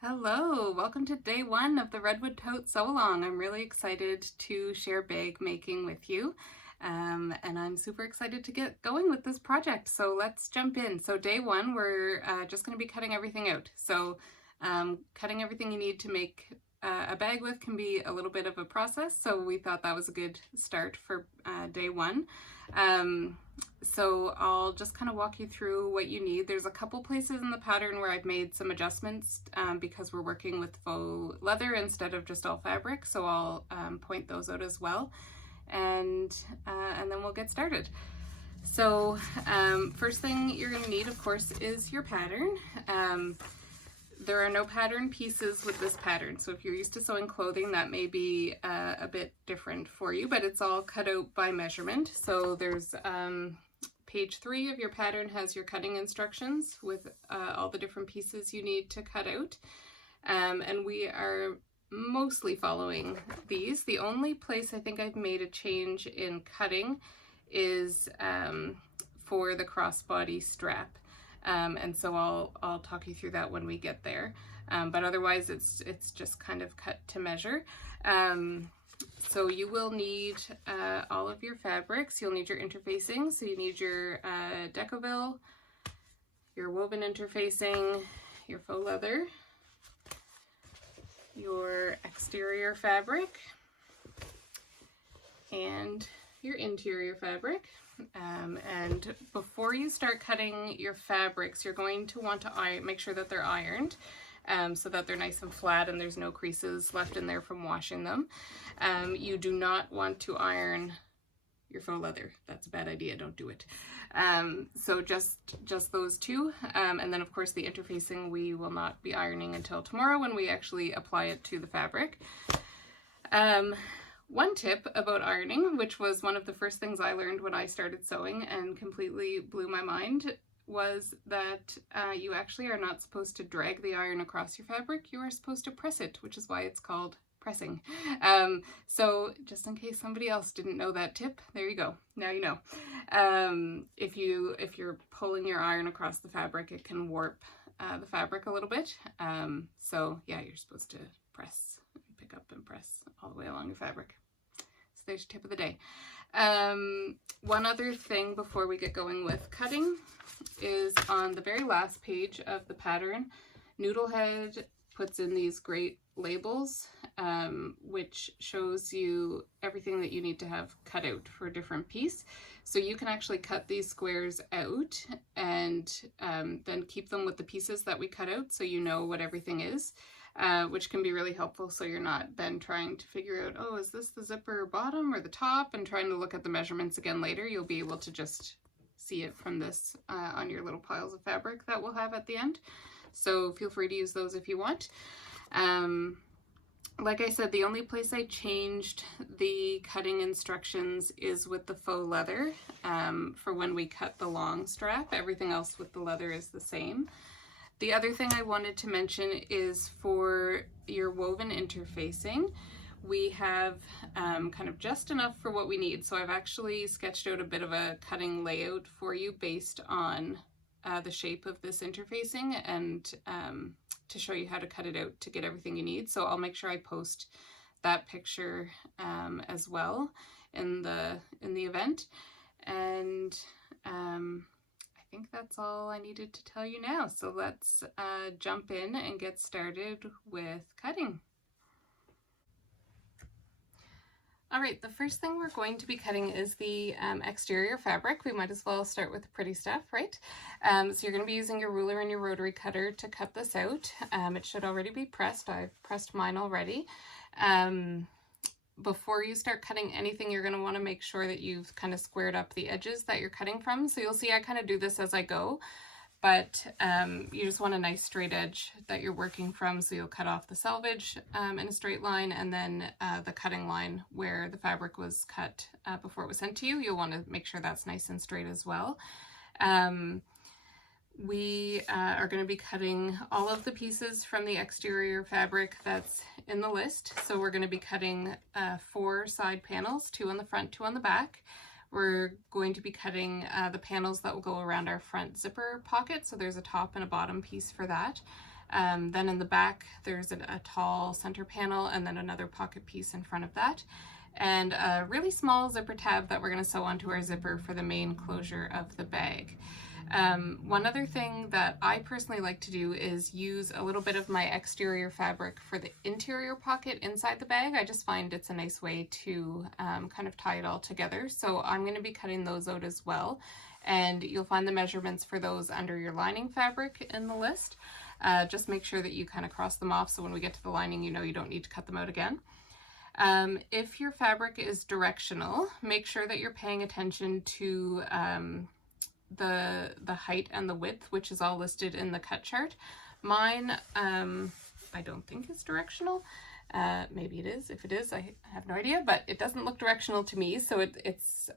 Hello, welcome to day one of the Redwood Tote Sew Along. I'm really excited to share bag making with you, and I'm super excited to get going with this project. So let's jump in. So day one, we're just going to be cutting everything out. So cutting everything you need to make a bag with can be a little bit of a process, so we thought that was a good start for day one. So I'll just kind of walk you through what you need. There's a couple places in the pattern where I've made some adjustments because we're working with faux leather instead of just all fabric, so I'll point those out as well, and then we'll get started. So first thing you're going to need, of course, is your pattern. There are no pattern pieces with this pattern, so if you're used to sewing clothing, that may be a bit different for you, but it's all cut out by measurement. So there's page 3 of your pattern has your cutting instructions with all the different pieces you need to cut out, and we are mostly following these. The only place I think I've made a change in cutting is for the crossbody strap. And so I'll talk you through that when we get there. But otherwise it's just kind of cut to measure. So you will need all of your fabrics. You'll need your interfacing. So you need your Decoville, your woven interfacing, your faux leather, your exterior fabric, and your interior fabric. And before you start cutting your fabrics, you're going to want to make sure that they're ironed so that they're nice and flat and there's no creases left in there from washing them. You do not want to iron your faux leather. That's a bad idea. Don't do it. So just those two. And then of course the interfacing we will not be ironing until tomorrow when we actually apply it to the fabric. One tip about ironing, which was one of the first things I learned when I started sewing and completely blew my mind, was that you actually are not supposed to drag the iron across your fabric. You are supposed to press it, which is why it's called pressing. So just in case somebody else didn't know that tip, there you go. Now you know. If you're pulling your iron across the fabric, it can warp the fabric a little bit. So yeah, you're supposed to press. Pick up and press all the way along your fabric. So there's your tip of the day. One other thing before we get going with cutting is on the very last page of the pattern, Noodlehead puts in these great labels, which shows you everything that you need to have cut out for a different piece. So you can actually cut these squares out and then keep them with the pieces that we cut out so you know what everything is. Which can be really helpful so you're not then trying to figure out, oh, is this the zipper bottom or the top, and trying to look at the measurements again later. You'll be able to just see it from this on your little piles of fabric that we'll have at the end. So feel free to use those if you want. Like I said, the only place I changed the cutting instructions is with the faux leather for when we cut the long strap. Everything else with the leather is the same. The other thing I wanted to mention is for your woven interfacing, we have kind of just enough for what we need. So I've actually sketched out a bit of a cutting layout for you based on the shape of this interfacing and to show you how to cut it out to get everything you need. So I'll make sure I post that picture as well in the event. And I think that's all I needed to tell you now. So let's jump in and get started with cutting. All right, the first thing we're going to be cutting is the exterior fabric. We might as well start with the pretty stuff, right? So you're going to be using your ruler and your rotary cutter to cut this out. It should already be pressed. I've pressed mine already. Before you start cutting anything, you're going to want to make sure that you've kind of squared up the edges that you're cutting from. So you'll see I kind of do this as I go, but you just want a nice straight edge that you're working from. So you'll cut off the selvage in a straight line, and then the cutting line where the fabric was cut before it was sent to you, you'll want to make sure that's nice and straight as well. We are going to be cutting all of the pieces from the exterior fabric that's in the list. So we're going to be cutting 4 side panels, 2 on the front, 2 on the back. We're going to be cutting the panels that will go around our front zipper pocket. So there's a top and a bottom piece for that. Then in the back, there's a tall center panel and then another pocket piece in front of that. And a really small zipper tab that we're going to sew onto our zipper for the main closure of the bag. One other thing that I personally like to do is use a little bit of my exterior fabric for the interior pocket inside the bag. I just find it's a nice way to kind of tie it all together. So I'm going to be cutting those out as well. And you'll find the measurements for those under your lining fabric in the list. Just make sure that you kind of cross them off so when we get to the lining, you know you don't need to cut them out again. If your fabric is directional, make sure that you're paying attention to the height and the width, which is all listed in the cut chart. Mine, I don't think is directional. Maybe it is. If it is, I have no idea, but it doesn't look directional to me, so it's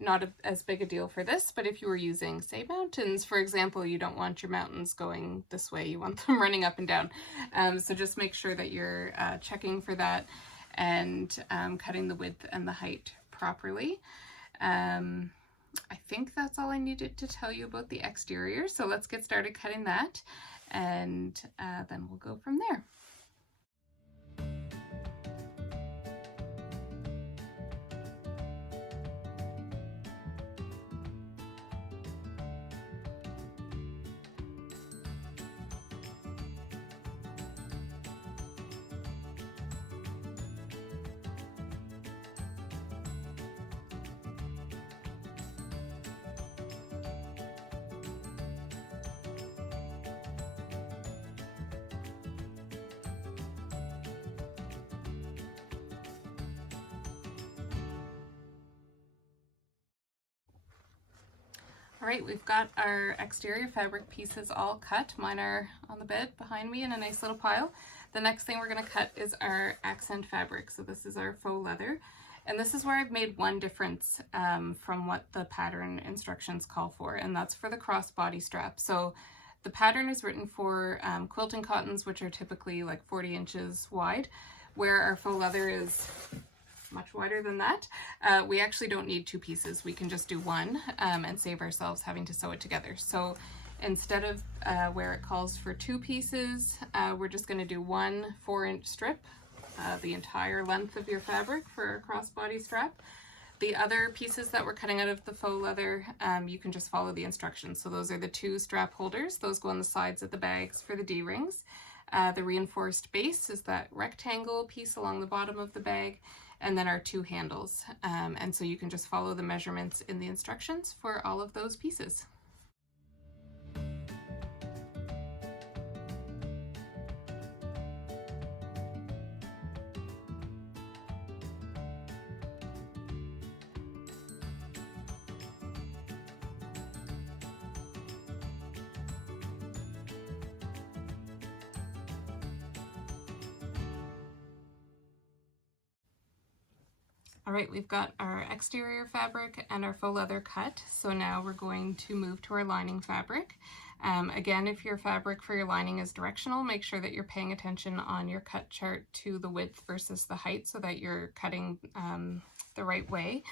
not as big a deal for this. But if you were using, say, mountains, for example, you don't want your mountains going this way. You want them running up and down. So just make sure that you're checking for that and cutting the width and the height properly. I think that's all I needed to tell you about the exterior. So let's get started cutting that, and then we'll go from there. All right, we've got our exterior fabric pieces all cut. Mine are on the bed behind me in a nice little pile. The next thing we're going to cut is our accent fabric. So this is our faux leather. And this is where I've made one difference from what the pattern instructions call for, and that's for the crossbody strap. So the pattern is written for quilting cottons, which are typically like 40 inches wide, where our faux leather is much wider than that. We actually don't need two pieces. We can just do one and save ourselves having to sew it together. So instead of where it calls for two pieces, we're just going to do one 4-inch strip, the entire length of your fabric for a crossbody strap. The other pieces that we're cutting out of the faux leather, you can just follow the instructions. So those are the two strap holders. Those go on the sides of the bags for the D-rings. The reinforced base is that rectangle piece along the bottom of the bag, and then our two handles. And so you can just follow the measurements in the instructions for all of those pieces. All right, we've got our exterior fabric and our faux leather cut. So now we're going to move to our lining fabric. Again, if your fabric for your lining is directional, make sure that you're paying attention on your cut chart to the width versus the height so that you're cutting the right way.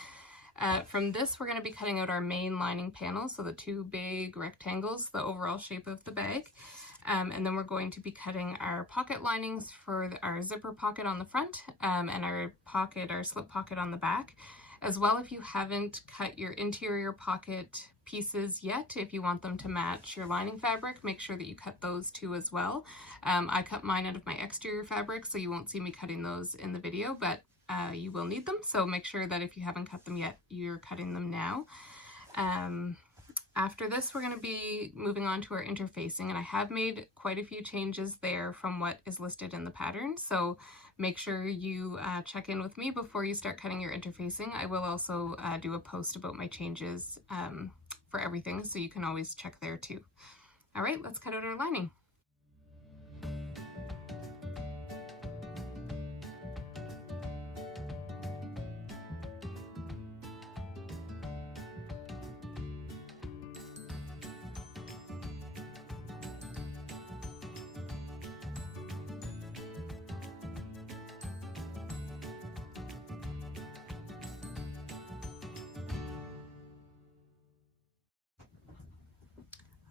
From this, we're going to be cutting out our main lining panel, so the two big rectangles, the overall shape of the bag. And then we're going to be cutting our pocket linings for our zipper pocket on the front and our slip pocket on the back. As well, if you haven't cut your interior pocket pieces yet, if you want them to match your lining fabric, make sure that you cut those too as well. I cut mine out of my exterior fabric, so you won't see me cutting those in the video, but you will need them. So make sure that if you haven't cut them yet, you're cutting them now. After this, we're going to be moving on to our interfacing, and I have made quite a few changes there from what is listed in the pattern, so make sure you check in with me before you start cutting your interfacing. I will also do a post about my changes for everything, so you can always check there too. All right, let's cut out our lining.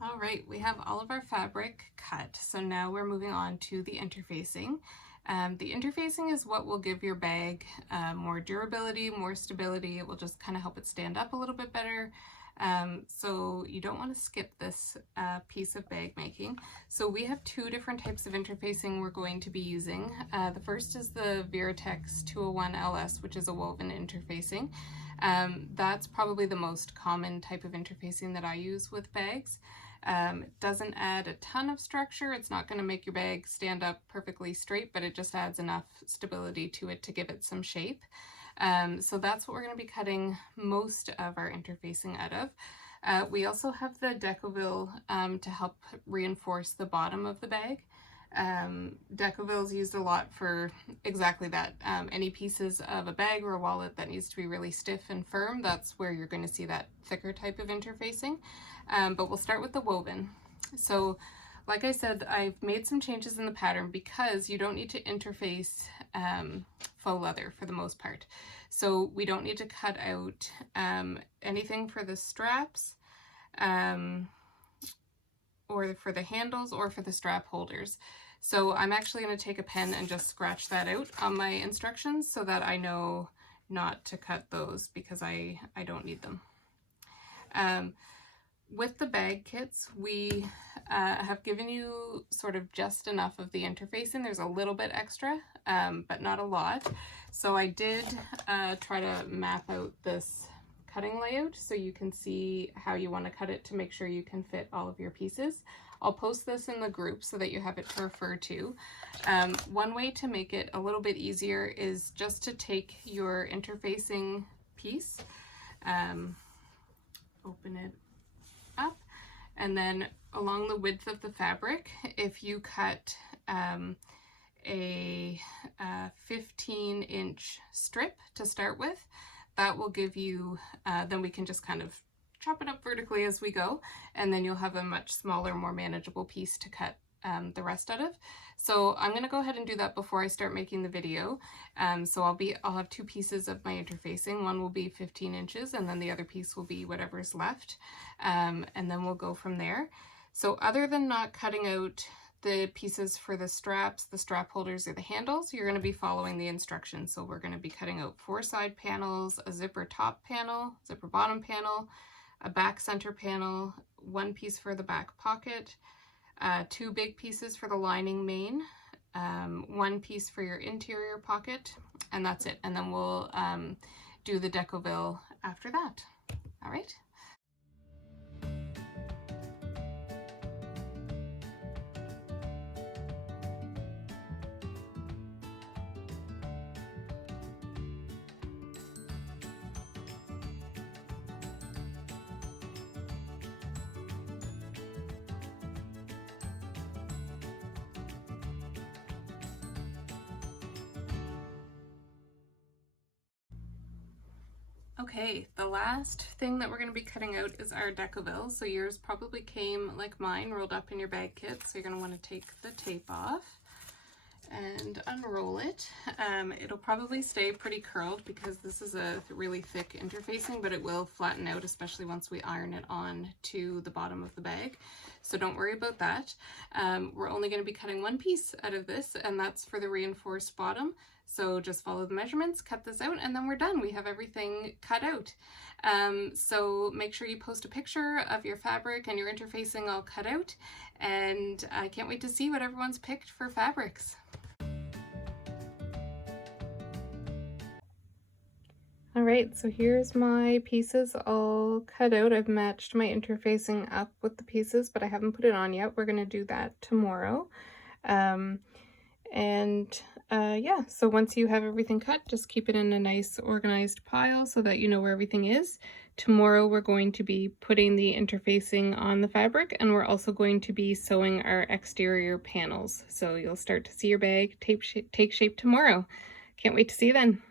All right, we have all of our fabric cut. So now we're moving on to the interfacing. The interfacing is what will give your bag more durability, more stability. It will just kind of help it stand up a little bit better. So you don't want to skip this piece of bag making. So we have two different types of interfacing we're going to be using. The first is the Veratex 201 LS, which is a woven interfacing. That's probably the most common type of interfacing that I use with bags. It doesn't add a ton of structure. It's not going to make your bag stand up perfectly straight, but it just adds enough stability to it to give it some shape. So that's what we're going to be cutting most of our interfacing out of. We also have the Decoville to help reinforce the bottom of the bag. Decoville is used a lot for exactly that. Any pieces of a bag or a wallet that needs to be really stiff and firm, that's where you're going to see that thicker type of interfacing. But we'll start with the woven. So like I said, I've made some changes in the pattern because you don't need to interface faux leather for the most part. So we don't need to cut out anything for the straps or for the handles or for the strap holders. So I'm actually going to take a pen and just scratch that out on my instructions so that I know not to cut those because I don't need them. With the bag kits, we have given you sort of just enough of the interfacing. There's a little bit extra, but not a lot. So I did try to map out this cutting layout so you can see how you want to cut it to make sure you can fit all of your pieces. I'll post this in the group so that you have it to refer to. One way to make it a little bit easier is just to take your interfacing piece, open it up, and then along the width of the fabric, if you cut a 15-inch strip to start with, that will give you, then we can just kind of chop it up vertically as we go, and then you'll have a much smaller, more manageable piece to cut the rest out of. So I'm going to go ahead and do that before I start making the video. So I'll have two pieces of my interfacing. One will be 15 inches and then the other piece will be whatever's left. And then we'll go from there. So other than not cutting out the pieces for the straps, the strap holders, or the handles, you're going to be following the instructions. So we're going to be cutting out 4 side panels, a zipper top panel, zipper bottom panel, a back center panel, 1 piece for the back pocket, 2 big pieces for the lining main, 1 piece for your interior pocket, and that's it. And then we'll do the Decoville after that. All right. Okay, the last thing that we're going to be cutting out is our Decoville. So yours probably came like mine, rolled up in your bag kit. So you're going to want to take the tape off and unroll it. It'll probably stay pretty curled because this is a really thick interfacing, but it will flatten out, especially once we iron it on to the bottom of the bag. So don't worry about that. We're only going to be cutting 1 piece out of this, and that's for the reinforced bottom. So just follow the measurements, cut this out, and then we're done. We have everything cut out. So make sure you post a picture of your fabric and your interfacing all cut out, and I can't wait to see what everyone's picked for fabrics. All right, so here's my pieces all cut out. I've matched my interfacing up with the pieces, but I haven't put it on yet. We're gonna do that tomorrow. Yeah, so once you have everything cut, just keep it in a nice organized pile so that you know where everything is. Tomorrow we're going to be putting the interfacing on the fabric, and we're also going to be sewing our exterior panels. So you'll start to see your bag take shape tomorrow. Can't wait to see you then.